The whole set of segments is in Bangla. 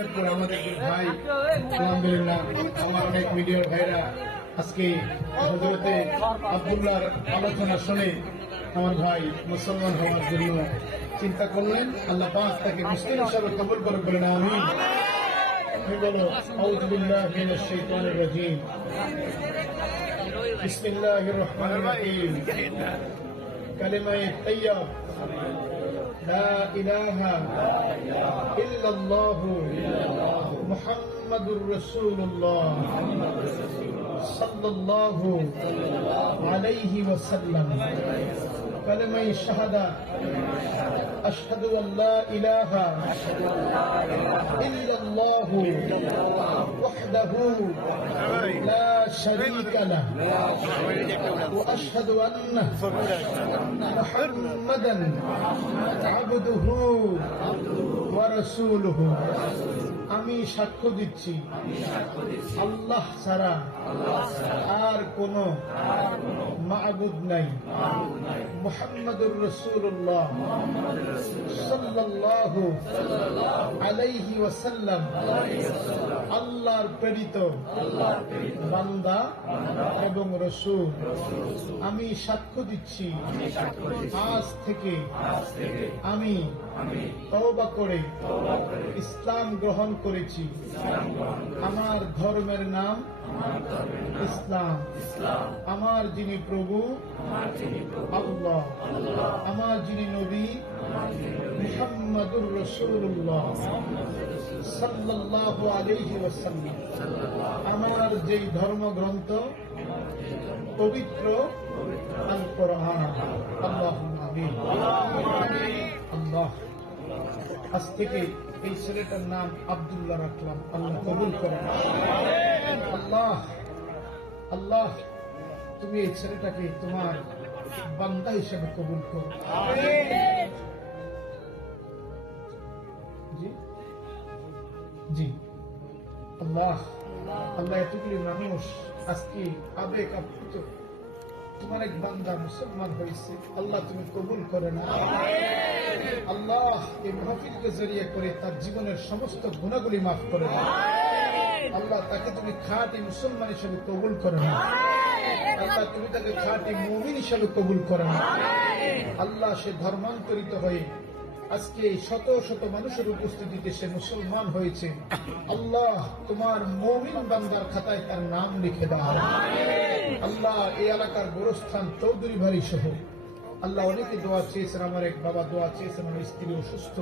এরপর আমাদের ভাই আলহামদুলিল্লাহ আমার অনেক মিডিয়ার ভাইরা আজকে হযরতে আব্দুল্লাহর আলোচনা শুনে আমার ভাই মুসলমান হওয়ার জন্য চিন্তা করলেন। আল্লাহ পাক তাকে মুসলিম হিসাবে কবুল করে বলেন আমিন। বলো আউযু বিল্লাহি মিনাশ শাইতানির রাজীম। বিসমিল্লাহির রহমানির রহিম। কালিমায়ে তাইয়্যিবা লা ইলাহা ইল্লাল্লাহু মুহাম্মাদুর রাসূলুল্লাহ সাল্লাল্লাহু আলাইহি ওয়াসাল্লাম। কালিমায়ে শাহাদাত আশহাদু আল্লা ইলাহা ইল্লাল্লাহু ওয়াহদাহু লা শারীকা লাহু ওয়া আশহাদু আন্না মুহাম্মাদান আবদুহু ওয়া রাসূলুহু। আমি সাক্ষ্য দিচ্ছি আল্লাহ ছাড়া আর কোন মাবুদ নাই, মুহাম্মাদুর রাসূলুল্লাহ সাল্লাল্লাহু আলাইহি ওয়াসাল্লাম আল্লাহর প্রেরিত বান্দা এবং রাসূল। আমি সাক্ষ্য দিচ্ছি আজ থেকে আমি তওবা করে ইসলাম গ্রহণ করেছি। আমার ধর্মের নাম ইসলাম। আমার যিনি প্রভু আল্লাহ, আমার যিনি নবী মুহাম্মাদুর রাসূলুল্লাহ সাল্লাল্লাহু আলাইহি ওয়াসাল্লাম। আমার যেই ধর্মগ্রন্থ পবিত্র আল কোরআন। আল্লাহুম্মা আমিন। আল্লাহ আজ থেকে এই ছেলেটার নাম আব্দুল্লাহ রাখলাম, আল্লাহ কবুল করেন। আল্লাহ আল্লাহ তুমি এই ছেলেটাকে তোমার বান্দা হিসেবে কবুল করো। জি জি আল্লাহ আল্লাহ এতগুলি মানুষ আজকে আবেগ আপ্লুত, তোমার এক বান্দা মুসলমান হয়েছে, আল্লাহ তুমি কবুল করে না। আল্লাহ এই মাহফিলকে জড়িয়ে করে তার জীবনের সমস্ত গুনাহগুলি মাফ করে না। আল্লাহ তাকে তুমি খাঁটি মুসলমান হিসেবে কবুল করে না। আল্লাহ তুমি তাকে খাঁটি মুমিন হিসেবে কবুল করে না। আল্লাহ সে ধর্মান্তরিত হয়ে আজকে শত শত মানুষের উপস্থিতিতে সে মুসলমান হয়েছে। আল্লাহ তোমার মুমিন বান্দার খাতায় তার নাম লিখে দাও। আল্লাহ এই এলাকার গোরস্থান চৌধুরী বাড়ি সহ আল্লাহ অনেকে দোয়া চেয়েছেন। আমার এক বাবা দোয়া চেয়েছেন, আমার স্ত্রী অসুস্থ।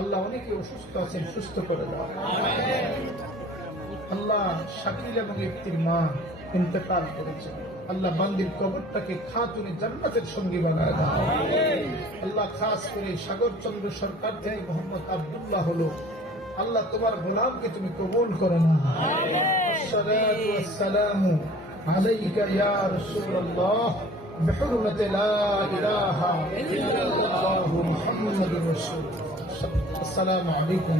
আল্লাহ অনেকে অসুস্থ আছেন, সুস্থ করে দাও। আল্লাহ শাকিল এবং একটির মা ইন্তেকাল করেছেন। আল্লাহ বান্দির কবরটাকে খাতুনে জান্নাতের সঙ্গী বানায় দাও। আল্লাহ খাস করে সাগরচন্দ্র সরকার থেকে মোহাম্মদ আব্দুল্লাহ হলো, আল্লাহ তোমার গোলামকে তুমি কবুল করো না। আসসালাতু ওয়াসসালামু আলাইকা ইয়া রাসূলুল্লাহ বিহুরমাতি লা ইলাহা ইল্লাল্লাহু মুহাম্মাদুর রাসূলুল্লাহ। আসসালামু আলাইকুম।